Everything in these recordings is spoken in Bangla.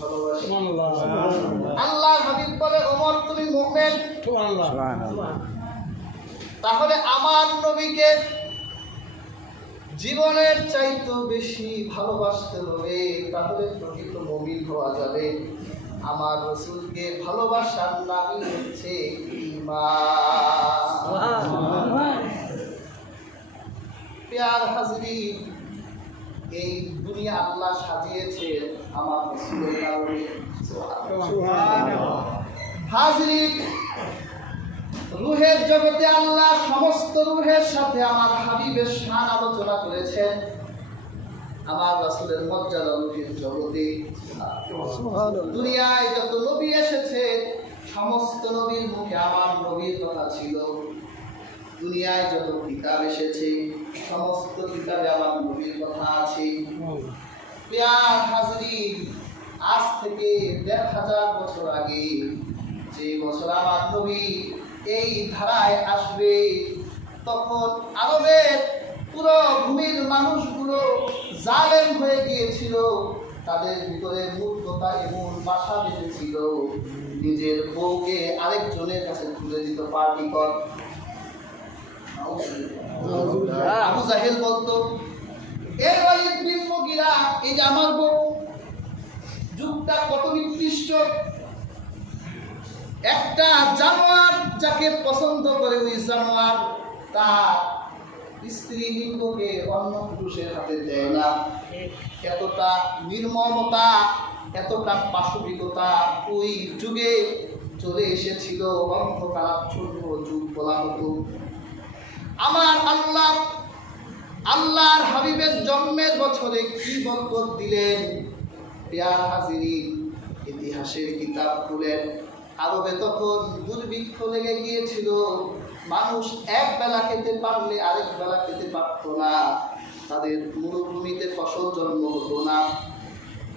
ভালোবাসি। আল্লাহর হাবিব বলে, ওমর তুমি মুমিন? তাহলে আমার নবীকে জীবনের চাইতে বেশি ভালোবাসতে হবে, তাহলে প্রকৃত মুমিন হওয়া যাবে। আমার রাসূলকে ভালোবাসার নামই হচ্ছে ঈমান। প্যার হাজরিন, এই দুনিয়া আল্লাহ সাজিয়েছে আমার রাসূলের কারণে। হাজরিন, রূহের জগতে আল্লাহ সমস্ত রূহের সাথে আমার হাবিবের শান আলোচনা করেছেন। আমার রাসূলের মর্যাদা রূহের জগতে। দুনিয়ায় যত নবী এসেছে সমস্ত নবীর মুখে আমার নবীর কথা ছিল। দুনিয়ায় যত কিতাব এসেছে সমস্ত কিতাবে আমার নবীর কথা আছে। প্রিয় হাজরিন, আজ থেকে ১,৫০০ বছর আগে, যে বছর আমার নবী এই ধারায় আসবে, তখন আরবের পুরো ভূমির মানুষগুলো জালেম হয়ে গিয়েছিল। তাদের ভিতরে মূর্খতা এমন বাসা বেঁধেছিল, নিজের বউকে আরেকজনের কাছে তুলে দিত পার্টি কর। আবু জাহেল বলতো, এর ওয়ালিদ বিন মুগীরা, এই যে আমার বউ, যুগটা কত নিকৃষ্ট। একটা জানোয়ার যাকে পছন্দ করে, ওই জানোয়ার তার স্ত্রী লিঙ্গকে অন্য পুরুষের হাতে দেয় না। এতটা নির্মমতা, এতটা পাশবিকতা ওই যুগে চলে এসেছিল। অন্ধকারাচ্ছন্ন যুগ বলা হতো। আমার আল্লাহর হাবিবের জন্মের বছরে কি বরকত দিলেন। প্রিয় হাজিরিন, ইতিহাসের কিতাব খুলেন। আরবে তখন দুর্ভিক্ষ লেগে গিয়েছিল। মানুষ এক বেলা খেতে পারলে আরেক বেলা খেতে পারত না। তাদের মরুভূমিতে ফসল জন্ম হতো না।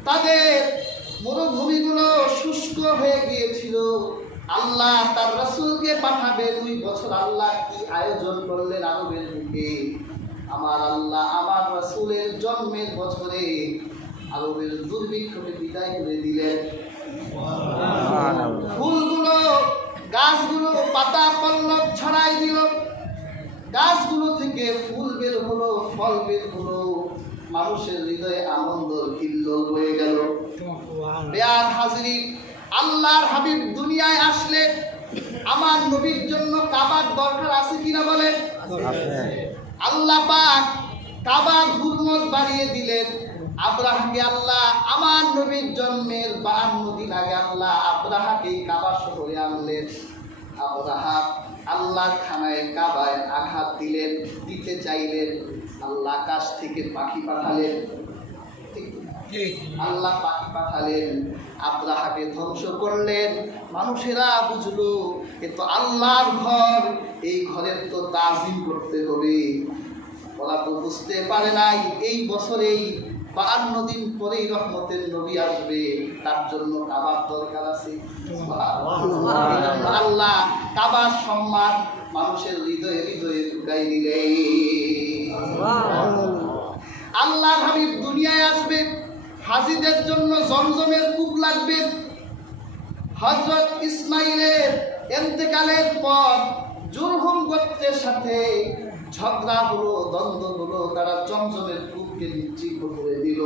তাদের মরুভূমিগুলো শুষ্ক হয়ে গিয়েছিল। আল্লাহ তার রাসূলকে পাঠাবেন ওই বছর আল্লাহ কি আয়োজন করলেন আরবের বুকে। আমার আল্লাহ আমার রাসূলের জন্মের বছরে আরবের দুর্ভিক্ষকে বিদায় করে দিলেন। ফুলগুলো, গাছগুলো পাতা পল্লব ছড়াই দিল। গাছগুলো থেকে ফুল বের হলো, ফল বের হলো। মানুষের হৃদয়ে আনন্দ কিল্লোল হয়ে গেল। বেয়ার হাজরিন, আল্লাহর হাবিব দুনিয়ায় আসলে আমার নবীর জন্য কাবার দরকার আছে কিনা বলেন? আল্লাহ পাক কাবার হুরমত বাড়িয়ে দিলেন। আব্রাহাকে আল্লাহ আমার নবীর জন্মের 52 দিন আগে আল্লাহ আব্রাহাকে কাবা শহরে আনলেন। আব্রাহা আল্লাহর খানায় কাবায় আঘাত দিতে চাইলেন। আল্লাহ আকাশ থেকে পাখি পাঠালেন। আল্লাহ পাখি পাঠালেন, আব্রাহাকে ধ্বংস করলেন। মানুষেরা বুঝলো এ তো আল্লাহর ঘর, এই ঘরের তো তাজিম করতে হবে। ওরা তো বুঝতে পারে নাই এই বছরেই 52 দিন পরেই রহমতের নবী আসবে, তার জন্য কাবার দরকার আছে। আল্লাহ কাবার সম্মান মানুষের হৃদয়ে হৃদয়ে ঢুকাই দিলেন। আল্লাহর হাবিব দুনিয়ায় আসবে, হাজিদের জন্য জমজমের কূপ লাগবে। হযরত ইসমাইলের ইন্তেকালের পর জুরহুম গোত্রের সাথে ঝগড়া হলো, দ্বন্দ্ব হলো। তারা জমজমের কূপকে নিশ্চিহ্ন করে দিল।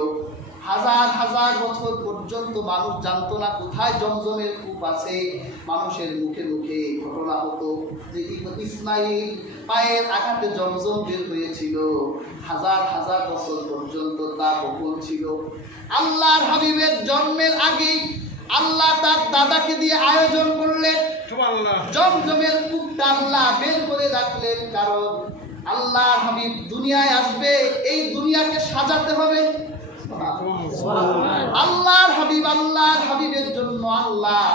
হাজার হাজার বছর পর্যন্ত মানুষ জানতো না কোথায় জমজমের কূপ আছে। মানুষের মুখে মুখে ঘটনা হতো যে ইসমাইল পায়ের আঘাতে জমজম বের হয়েছিল। হাজার হাজার বছর পর্যন্ত তা গোপন ছিল। আল্লাহর হাবিবের জন্মের আগেই আল্লাহ তার দাদাকে দিয়ে আয়োজন করলেন। জমজমের কূপটা আল্লাহ বের করে রাখলেন, কারণ আল্লাহর হাবিব দুনিয়ায় আসবে, এই দুনিয়াকে সাজাতে হবে। আল্লাহর হাবিবের জন্য আল্লাহ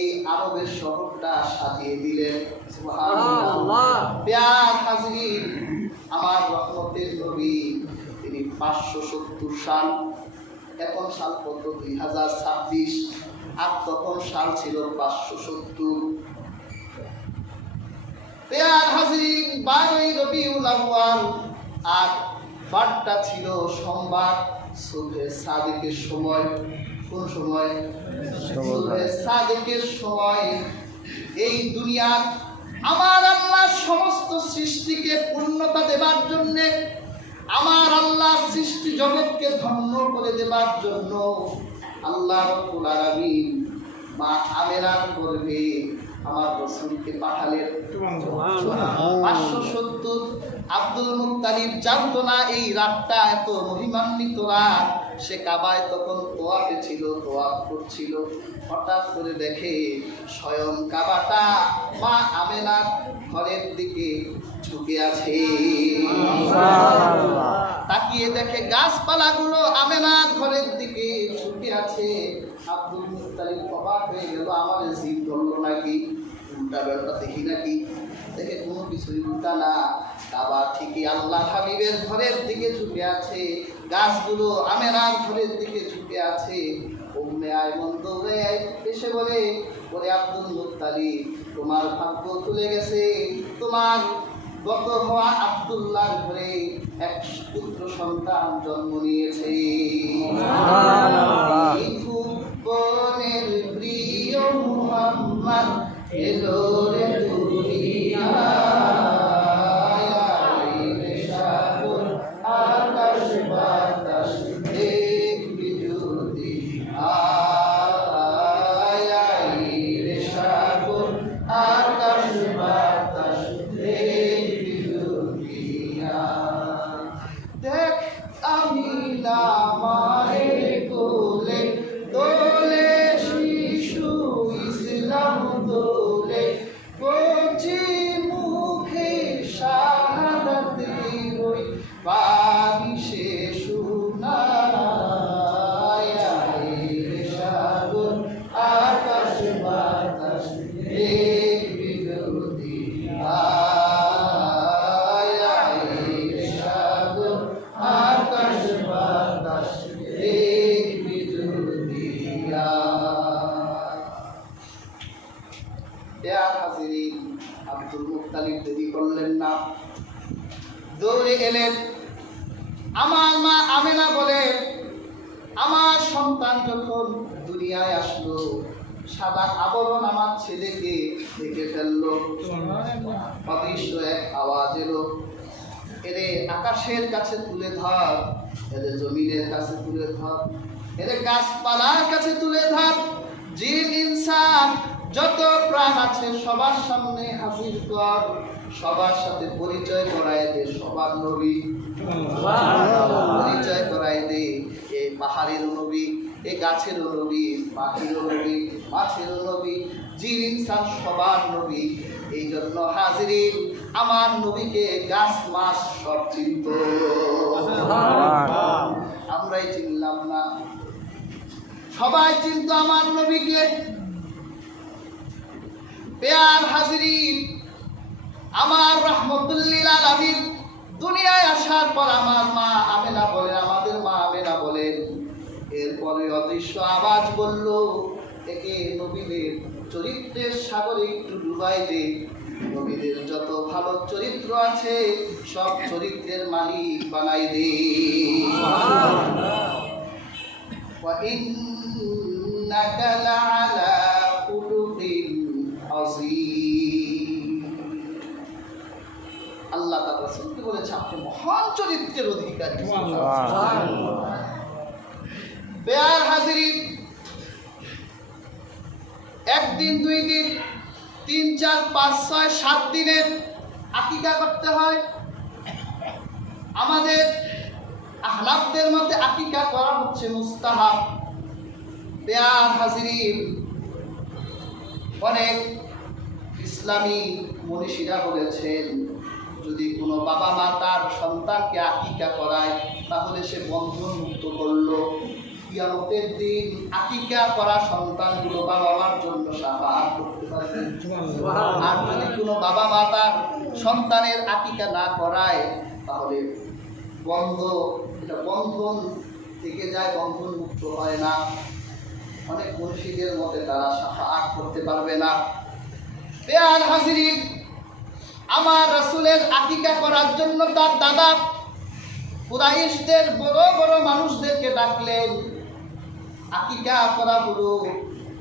এই আরবের শহরটা সাজিয়ে দিলেন। সুবহানাল্লাহ। প্রিয় হাজরিন, আমার রহমতের নবী তিনি 570 সাল, এখন সাল কত? 2026। আর তখন সাল ছিল 570। প্রিয় হাজরিন, 12ই রবিউল আউয়াল, আর বারটা ছিল সোমবার, সুবহে সাদিকের সময়। কোন সময়? সাদেকের সময়। এই দুনিয়ার আমার আল্লাহ সমস্ত সৃষ্টিকে পূর্ণতা দেবার জন্য, আমার আল্লাহ সৃষ্টি জগৎকে ধন্য করে দেবার জন্য আল্লাহ রাব্বুল আলামিন মা আমেনার গর্ভে আমার রাসূলকে পাঠালেন। 570 আব্দুল মুত্তালিব জানতো না এই রাতটা এত মহিমান্বিত রাত। সে কাবায় তখন তোয়াফে ছিল, তোয়াফ করছিল। হঠাৎ করে দেখে স্বয়ং কাবাটা মা আমেনার ঘরের দিকে ঝুঁকে আছে। তাকিয়ে দেখে গাছপালাগুলো আমেনার ঘরের দিকে ঝুঁকে আছে। আব্দুল মুত্তালিব অবাক হয়ে গেল, আমার জিভ ধরলো নাকি, উল্টা বেলটা দেখি নাকি। দেখে কোনো কিছুই উল্টা না, কাবা ঠিকই আল্লাহ হাবিবের ঘরের দিকে ঝুঁকে আছে, গাছগুলো আমেনার ঘরের দিকে ঝুঁকে আছে। উম্মে আয়মন দৌড়ে এসে বলে, ওরে আব্দুল মুত্তালিব, তোমার ভাগ্য তুলে গেছে, তোমার গত হওয়া আব্দুল্লাহর ঘরে এক পুত্র সন্তান জন্ম নিয়েছে। বনের প্রিয় মুহাম্মদ এলো রে দুনিয়ায়, রে সাগর আকাশ বাতাস দেখবি যদি আয়, রে সাগর আকাশ বাতাস দেখবি যদি আয়। দেখ আমিনা মায়ের কোলে দোলে শিশু ইসলাম দোলে, কচি মুখে শাহাদাতের ওই বাণী সে শোনায়, রে সাগর আকাশ বাতাস দেখবি যদি আয়, রে সাগর আকাশ বাতাস দেখবি যদি আয়। হাজিরিন, আব্দুল মুত্তালিব দেরি করলেন না, দৌড়ে এলেন। আমার মা আমেনা বলেন, আমার সন্তান যখন দুনিয়ায় আসলো, সাদা আবরণ আমার ছেলেকে ঢেকে ফেললো। অদৃশ্য এক আওয়াজ এলো, এরে আকাশের কাছে তুলে ধর, এরে জমিনের কাছে তুলে ধর, এরে গাছপালার কাছে তুলে ধর, জিন ইনসান যত প্রাণ আছে সবার সামনে হাজির কর, সবার সাথে পরিচয় করায় দে, সবার নবী পরিচয় করায় দে। এই পাহাড়েরও নবী, এই গাছেরও নবী, পাখিরও নবী, মাছেরও নবী, জিন ইনসান সবার নবী। এই জন্য হাজিরিন, আমার নবীকে গাছ মাছ সব চিনত, আমরাই চিনলাম না। সবাই চিনত আমার নবীকে। পেয়ার হাজিরিন, আমার রাহমাতুল্লিল আলামিন দুনিয়ায় আসার পর আমার মা আমেনা বলেন, আমাদের মা আমেনা বলেন, এরপরে অদৃশ্য আওয়াজ বলল, একে নবীদের চরিত্রের সাগরে একটু ডুবাই দে, নবীদের যত ভালো চরিত্র আছে সব চরিত্রের মালিক বানাই দে। ওয়া ইন্নাকা লাআলা খুলুকিন আযীম। আল্লাহ তাআলা রাসূলকে বলেছে, আপনি মহান চরিত্রের অধিকারী। বেয়ার হাজিরিন, একদিন, 2 দিন, 3, 4, 5, 6, 7 দিনের আকিকা করতে হয়। আমাদের আহনাফদের মধ্যে আকিকা করা হচ্ছে মুস্তাহাব। বেয়ার হাজিরিন, অনেক ইসলামী মনীষীরা বলেছেন, যদি কোনো বাবা মা তার সন্তানকে আকিকা করায় তাহলে সে বন্ধন মুক্ত করলো। কিয়ামতের দিন আকিকা করা সন্তানগুলো বাবা মার জন্য শাফাআত করতে পারবে। আর যদি কোনো বাবা মা তার সন্তানের আকিকা না করায় তাহলে এটা বন্ধন থেকে যায়, বন্ধন মুক্ত হয় না। অনেক মুর্শিদের মতে তারা শাফাআত করতে পারবে না। বেয়ার হাজিরিন, আমার রাসূলের আকিকা করার জন্য তার দাদা কুরাইশদের বড় বড় মানুষদেরকে ডাকলেন। আকিকা করা হলো,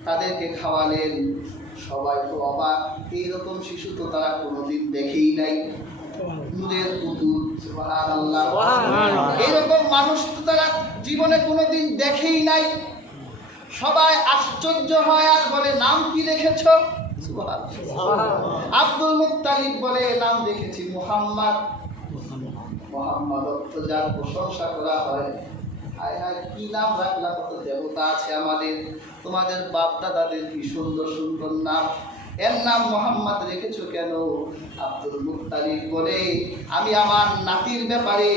তাদেরকে খাওয়ালেন। সবাই তো অবাক, এইরকম শিশু তো তারা কোনোদিন দেখেই নাই। নূরের পুতুল, সুবহানাল্লাহ, এইরকম মানুষ তো তারা জীবনে কোনোদিন দেখেই নাই। সবাই আশ্চর্য হয় আর বলে, নাম কি রেখেছ? আব্দুল মুত্তালিব বলে, নাম রেখেছি মুহাম্মদ। মুহাম্মদ অর্থ যার প্রশংসা করা হয়। হায় হায়, কি নাম রাখলা, কত দেবতা আছে আমাদের, তোমাদের বাপ দাদাদের কি সুন্দর সুন্দর নাম, এর নাম মুহাম্মদ রেখেছো কেন? আব্দুল মুত্তালিব বলে, আমি আমার নাতির ব্যাপারে